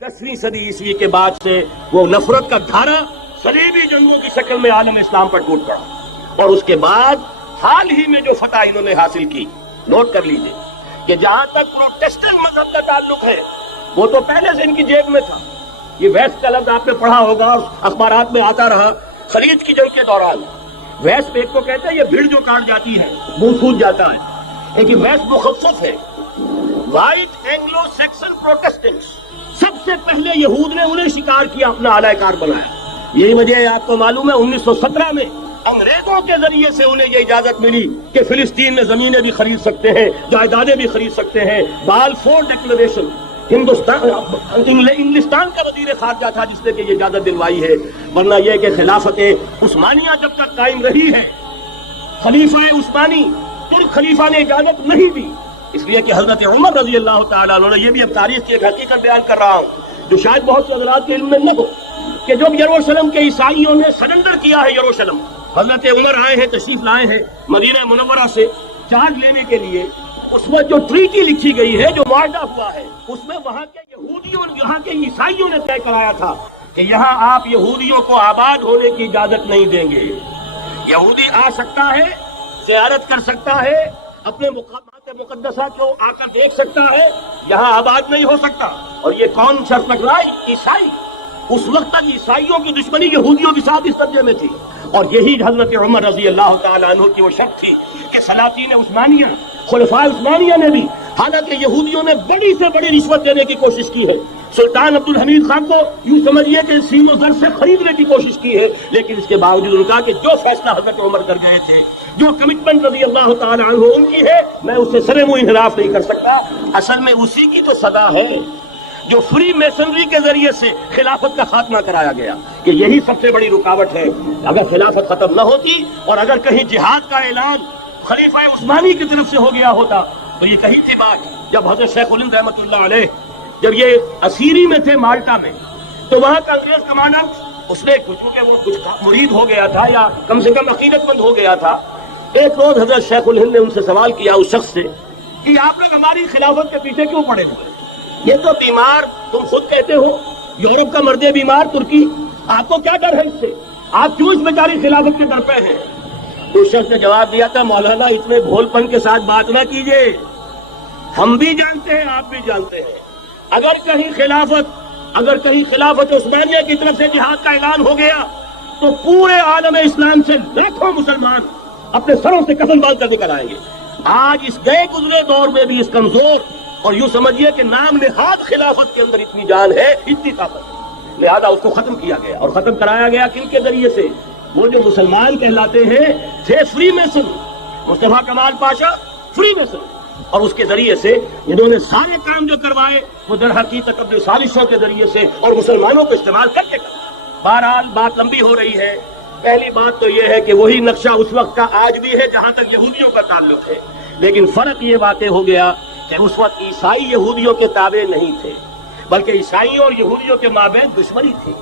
10वीं सदी ईस्वी के बाद से वो नफरत का धारा सलीबी जंगों की शक्ल में आलम इस्लाम पर टूट पड़ा। और उसके बाद हाल ही में जो फतह इन्होंने हासिल की, नोट कर लीजिए कि जहां तक प्रोटेस्टेंट मजहब का ताल्लुक है वो तो पहले से इनकी जेब में था। ये वेस्ट का लफ्ज आपने पढ़ा होगा और अखबारात में आता रहा। खलीज की जंग के दौरान वेस्ट एक को कहते हैं ये भीड़ जो काट जाती है, मुंह सूज जाता है, लेकिन वेस्ट मुखफ़फ़ है। व्हाइट एंग्लो सेक्सन प्रोटेस्टेंट्स, सबसे पहले यहूद ने उन्हें शिकार किया, अपना आलाकार बनाया। यही वजह है, आपको मालूम है 1917 में अंग्रेजों के जरिए से उन्हें ये इजाजत मिली कि फिलिस्तीन में जमीनें भी खरीद सकते हैं, जायदादें भी खरीद सकते हैं। बालफोर डिक्लेरेशन, इंग्लिस्तान का वजीर खारजा था जिसने कि ये इजाजत दिलवाई है। वरना यह कि खिलाफत उस्मानिया जब तक कायम रही है, खलीफा उस्मानी तुर्क खलीफा ने इजाजत नहीं दी, इसलिए कि हजरत उमर रजी अल्लाह तआला अन्हु, ये भी अब तारीख की एक हकीकत बयान कर रहा हूँ जो शायद बहुत से हजरात के इल्म में न हो, कि जब यरूशलेम के ईसाइयों ने सरेंडर किया है यरूशलेम, हजरत उमर आए हैं, तशरीफ लाए हैं मदीना मुनव्वरा से चार्ज लेने के लिए, उसमें जो ट्रीटी लिखी गई है, जो मुआहदा हुआ है, उसमें वहां के यहूदियों, यहाँ के ईसाइयों ने तय कराया था कि यहाँ आप यहूदियों को आबाद होने की इजाजत नहीं देंगे। यहूदी आ सकता है, ज़ियारत कर सकता है, अपने मुकद्दसा को आकर देख सकता है, यहाँ आबाद नहीं हो सकता। और ये कौन शर्त लग रहा है? ईसाई। उस वक्त तक ईसाइयों की दुश्मनी यहूदियों के साथ इस दर्जे में थी। और यही हजरत उमर रजी अल्लाह तआला अन्हु की वो शर्त थी कि सलातीन उस्मानिया, खुलफाए उस्मानिया ने भी, हालांकि यहूदियों ने बड़ी से बड़ी रिश्वत देने की कोशिश की है, सुल्तान अब्दुल हमीद खान को यूं समझिए कि सीनो जर से खरीदने की कोशिश की है, लेकिन इसके बावजूद उनका कि जो फैसला हजरत उमर कर गए थे, जो कमिटमेंट रजी अल्लाह तआला अन्हु उनकी है, मैं उससे सरे मुंह इनहराफ नहीं कर सकता। असल में उसी की तो सदा है जो फ्री मेसनरी के जरिए से खिलाफत का खात्मा कराया गया, कि यही सबसे बड़ी रुकावट है। अगर खिलाफत खत्म न होती और अगर कहीं जिहाद का ऐलान खलीफा उस्मानी की तरफ से हो गया होता तो ये कही थी बात। जब हजरत शेखुल हिंद रहमतुल्लाह अलैह जब ये असीरी में थे माल्टा में, तो वहां का अंग्रेज कमांडर, उसने क्योंकि वो कुछ मुरीद हो गया था या कम से कम अकीदतमंद हो गया था, एक रोज हजरत शेखुल हिंद ने उनसे सवाल किया उस शख्स से कि आप लोग हमारी खिलाफत के पीछे क्यों पड़े हुए? ये तो बीमार, तुम खुद कहते हो यूरोप का मर्दे बीमार तुर्की, आपको क्या डर है इससे? आप क्यों इस बेचारी खिलाफत के डर पे हैं? उस शख्स ने जवाब दिया था, मौलाना इतने भोलपन के साथ बात ना कीजिए, हम भी जानते हैं, आप भी जानते हैं, अगर कहीं खिलाफत उस्मानिया की तरफ से जिहाद का ऐलान हो गया तो पूरे आलम इस्लाम से लाखों मुसलमान अपने सरों से कफन बांध कर निकल आएंगे। आज इस गए गुजरे दौर में भी इस कमजोर और यूं समझिए कि नाम निहाद खिलाफत के अंदर इतनी जान है, इतनी ताकत है, लिहाजा उसको खत्म किया गया। और खत्म कराया गया किन के जरिए से? वो जो मुसलमान कहलाते हैं थे फ्री मेसन, मुस्तफा कमाल पाशा फ्री मेसन, और उसके जरिए से इन्होंने सारे काम जो करवाए वो दर हकीकत अपनी साजिशों के जरिए से और मुसलमानों को इस्तेमाल करके कर। बहरहाल बात लंबी हो रही है। पहली बात तो यह है कि वही नक्शा उस वक्त का आज भी है जहां तक यहूदियों का ताल्लुक है, लेकिन फर्क ये वाक़ हो गया कि उस वक्त ईसाई यहूदियों के ताबे नहीं थे, बल्कि ईसाइयों और यहूदियों के माबैन दुश्मनी थी।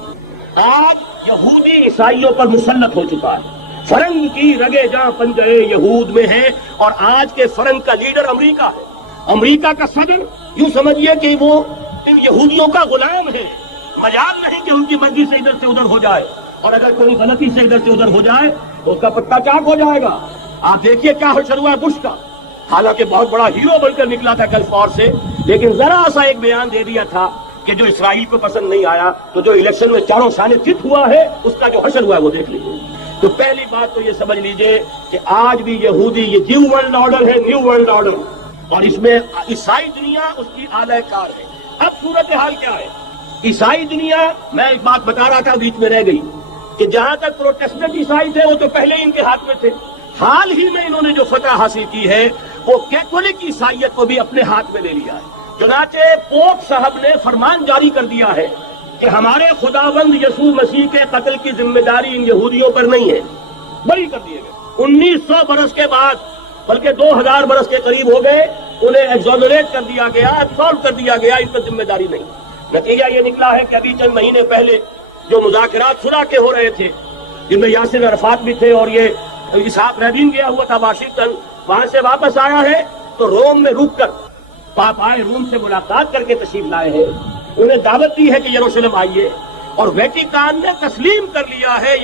आज यहूदी ईसाइयों पर मुसल्लत हो चुका है, फरंग की रगे जहां पंजे यहूद में है, और आज के फरंग का लीडर अमेरिका है। अमेरिका का सदर यूं समझिए कि वो इन यहूदियों का गुलाम है। मजाल नहीं कि उनकी मर्जी से इधर से उधर हो जाए, और अगर कोई गलती से इधर से उधर हो जाए तो उसका पत्ता चाक हो जाएगा। आप देखिए क्या हशर हुआ बुश का, हालांकि बहुत बड़ा हीरो बनकर निकला था गल्फ वॉर से, लेकिन जरा सा एक बयान दे दिया था कि जो इसराइल को पसंद नहीं आया, तो जो इलेक्शन में चारों साने चित हुआ है उसका जो हशर हुआ है वो देख लीजिए। तो पहली बात तो ये समझ लीजिए कि आज भी यहूदी, ये न्यू वर्ल्ड ऑर्डर है, न्यू वर्ल्ड ऑर्डर, और इसमें ईसाई दुनिया उसकी आलयकार है। अब सूरत हाल क्या है? ईसाई दुनिया, मैं एक बात बता रहा था बीच में रह गई, कि जहां तक प्रोटेस्टेंट ईसाई थे वो तो पहले इनके हाथ में थे। हाल ही में इन्होंने जो फतह हासिल की है वो कैथोलिक ईसाइयत को भी अपने हाथ में ले लिया है। चुनाचे पोप साहब ने फरमान जारी कर दिया है कि हमारे खुदावंद यसू मसीह के कत्ल की जिम्मेदारी इन यहूदियों पर नहीं है, बरी कर दिए गए। 1900 बरस के बाद, बल्कि 2000 बरस के करीब हो गए, उन्हें एक्सोनरेट कर दिया गया, एब्सॉल्व कर दिया गया, इन पर जिम्मेदारी नहीं। नतीजा ये निकला है कि अभी चंद महीने पहले जो मुज़ाकरात सुलह के हो रहे थे, जिनमें यासिर अरफात भी थे और ये इसहाक रबीन गया हुआ था वाशिंगटन, वहां से वापस आया है तो रोम में रुक कर पापाए रोम से मुलाकात करके तशरीफ लाए हैं। انہیں دعوت دی ہے کہ یروشلم آئیے، اور ویٹیکان نے تسلیم کر لیا ہے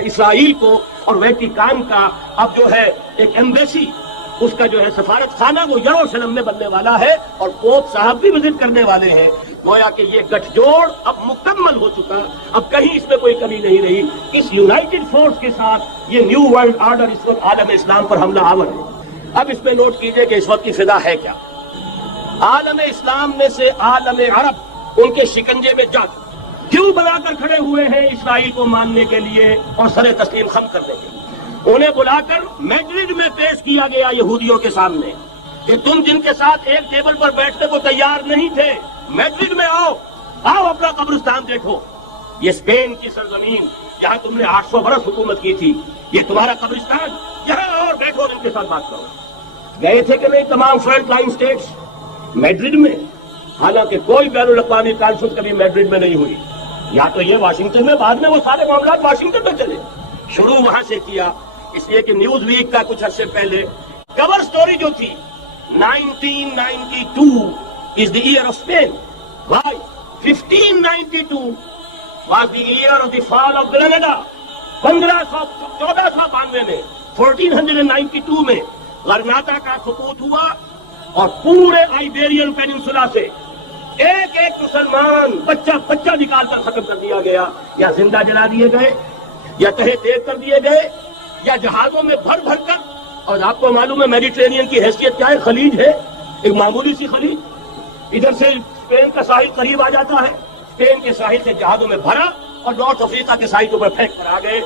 اسرائیل کو، اور ویٹیکان کا اب جو ہے ایک ایمبیسی، اس کا جو ہے سفارت خانہ وہ یروشلم میں بننے والا ہے، اور پوپ صاحب بھی وزٹ کرنے والے ہیں۔ گویا کہ یہ گٹھ جوڑ اب مکمل ہو چکا، اب کہیں اس میں کوئی کمی نہیں رہی۔ اس یونائٹڈ فورس کے ساتھ یہ نیو ورلڈ آرڈر اس وقت عالم اسلام پر حملہ آور ہے۔ اب اس میں نوٹ کیجئے کہ اس وقت کی فضا ہے کیا۔ عالم اسلام میں سے عالم عرب ان کے شکنجے میں جا کیوں بنا کر کھڑے ہوئے ہیں اسرائیل کو ماننے کے لیے اور سر تسلیم خم کرنے کے لیے۔ انہیں بلا کر میڈرڈ میں پیش کیا گیا یہودیوں کے سامنے کہ تم جن کے ساتھ ایک ٹیبل پر بیٹھنے کو تیار نہیں تھے، میڈرڈ میں آؤ اپنا قبرستان دیکھو۔ یہ اسپین کی سرزمین جہاں تم نے 800 برس حکومت کی تھی، یہ تمہارا قبرستان، یہاں اور بیٹھو اور ان کے ساتھ بات کرو۔ گئے تھے کہ نہیں تمام فرنٹ لائن اسٹیٹس میڈرڈ میں؟ حالانکہ کوئی بین الاقوامی کانفرنس کبھی میڈرڈ میں نہیں ہوئی، یا تو یہ واشنگٹن میں، بعد میں وہ سارے معاملات واشنگٹن میں چلے۔ شروع وہاں سے کیا، اس لیے کہ نیوز ویک کا کچھ عرصے پہلے کور سٹوری جو تھی 1992 is the year of Spain. Why? 1592 was the year of the fall of Granada. 1492 میں 1492 میں غرناطہ کا سقوط ہوا، اور پورے آئیبیرین پیننسولا سے ایک ایک مسلمان بچہ نکال کر ختم کر دیا گیا، یا زندہ جلا دیے گئے، یا تہے تیز کر دیے گئے، یا جہازوں میں بھر بھر کر۔ اور آپ کو معلوم ہے میڈیٹرینین کی حیثیت کیا ہے؟ خلیج ہے، ایک معمولی سی خلیج، ادھر سے اسپین کا ساحل قریب آ جاتا ہے، اسپین کے ساحل سے جہازوں میں بھرا اور نارتھ افریقہ کے ساحل کے اوپر پھینک کر آ گئے۔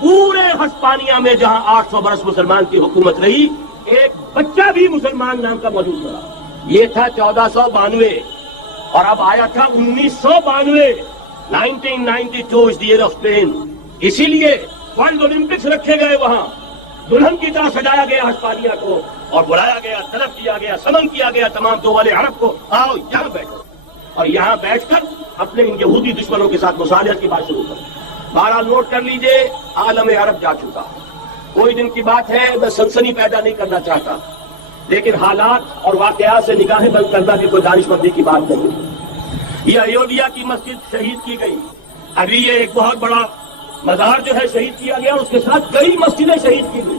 پورے ہسپانیہ میں جہاں 800 برس مسلمان کی حکومت رہی، ایک بچہ بھی مسلمان نام کا موجود رہا۔ یہ تھا 1492، اور اب آیا تھا 1992۔ 1992 is the year of Spain۔ اسی لیے ورلڈ اولمپکس رکھے گئے، وہاں دلہن کی طرح سجایا گیا ہسپانیہ کو، اور بلایا گیا، طلب کیا گیا، سمن کیا گیا تمام دول عرب کو، آؤ یہاں بیٹھو، اور یہاں بیٹھ کر اپنے ان یہودی دشمنوں کے ساتھ مصالحت کی بات شروع کرو۔ بہرحال نوٹ کر لیجئے، عالم عرب جا چکا۔ کوئی دن کی بات ہے، میں سنسنی پیدا نہیں کرنا چاہتا، لیکن حالات اور واقعات سے نگاہیں بند کرنا بھی کوئی دانش مندی کی بات نہیں۔ یہ ایودھیا کی مسجد شہید کی گئی، ابھی یہ ایک بہت بڑا مزار جو ہے شہید کیا گیا، اس کے ساتھ کئی مسجدیں شہید کی گئی۔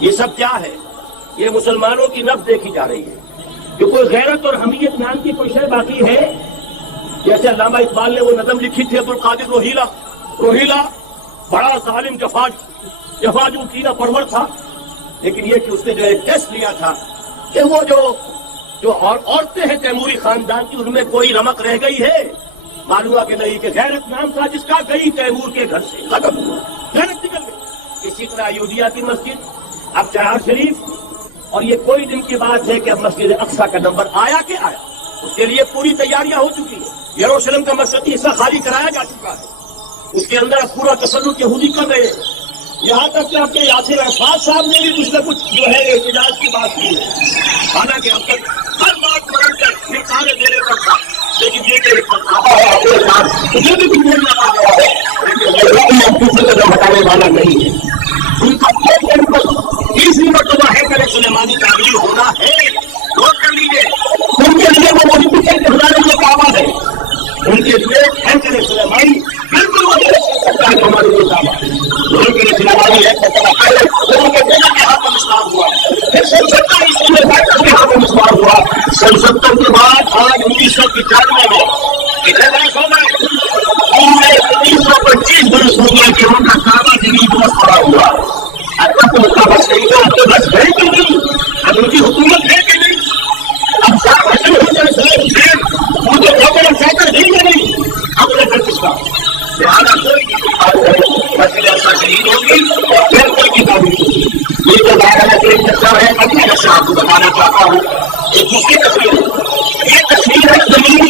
یہ سب کیا ہے؟ یہ مسلمانوں کی نفس دیکھی جا رہی ہے کہ کوئی غیرت اور حمیت نام کی کوئی شے باقی ہے؟ جیسے علامہ اقبال نے وہ نظم لکھی تھی عبدالقادر روہیلا بڑا ظالم جفاجو کینہ پرور تھا، لیکن یہ کہ اس نے جو ایک ٹیسٹ لیا تھا کہ وہ جو عورتیں ہیں تیموری خاندان کی، ان میں کوئی رمق رہ گئی ہے؟ معلوم ہوا کہ نہیں، کہ غیرت نام تھا جس کا گئی تیمور کے گھر سے ختم ہوا، غیرت نکل گئی۔ اسی طرح ایودھیا کی مسجد، اب چراغ شریف، اور یہ کوئی دن کی بات ہے کہ اب مسجد اقصیٰ کا نمبر آیا کہ آیا، اس کے لیے پوری تیاریاں ہو چکی ہیں۔ یروشلم کا مسجدی حصہ خالی کرایا جا چکا ہے، اس کے اندر اب پورا تسلط یہودی کر رہے ہیں، یہاں تک کہ آپ کے یاسر عرفات صاحب نے بھی کچھ نہ کچھ جو ہے احتجاج کی بات کی ہے، حالانکہ اب تک ہر بات بدل کر نکالے دینے پر تھا، لیکن یہ کہ مجھے بھی کچھ بولنا پڑ گیا ہے، لیکن ہٹانے والا نہیں ہے۔ ان کا تیسری مرتبہ ہے کہ سلیمانی تعبیر ہونا ہے، نوٹ کر لیجیے، ان کے لیے وہ موجود میں کعبہ ہے، ان کے لیے ہے سلیمانی بالکل ہمارے لیے کعبہ ہے، سلیمانی ہے اسلام ہوا، پھر 1970 کے ہاتھ میں مسلمان ہوا، 1970 کے بعد آج 1995 میں 1925 برس ہو گیا کہ ان کا کعبہ زمین درست پڑا ہوا۔ اب تک ان کا بس نہیں تھا، اب تو بس ہے کہ نہیں، اب ان کی حکومت ہے کہ نہیں، اب مجھے خبر فیصل ہے کہ نہیں، اب انہیں پھر کس کا لہٰذا کوئی شہید ہوگی اور پھر کوئی کتابی ہوگی۔ یہ جو بارہ ایک نقشہ ہے، ابھی نقشہ آپ کو بتانا چاہتا ہوں، ایک دوسری تصویر ہے، یہ تصویر ہے زمین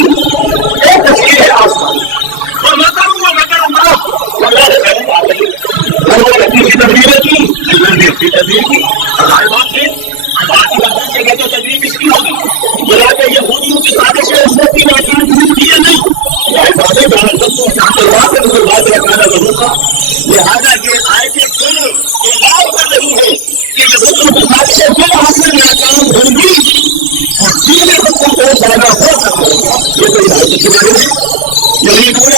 يريدون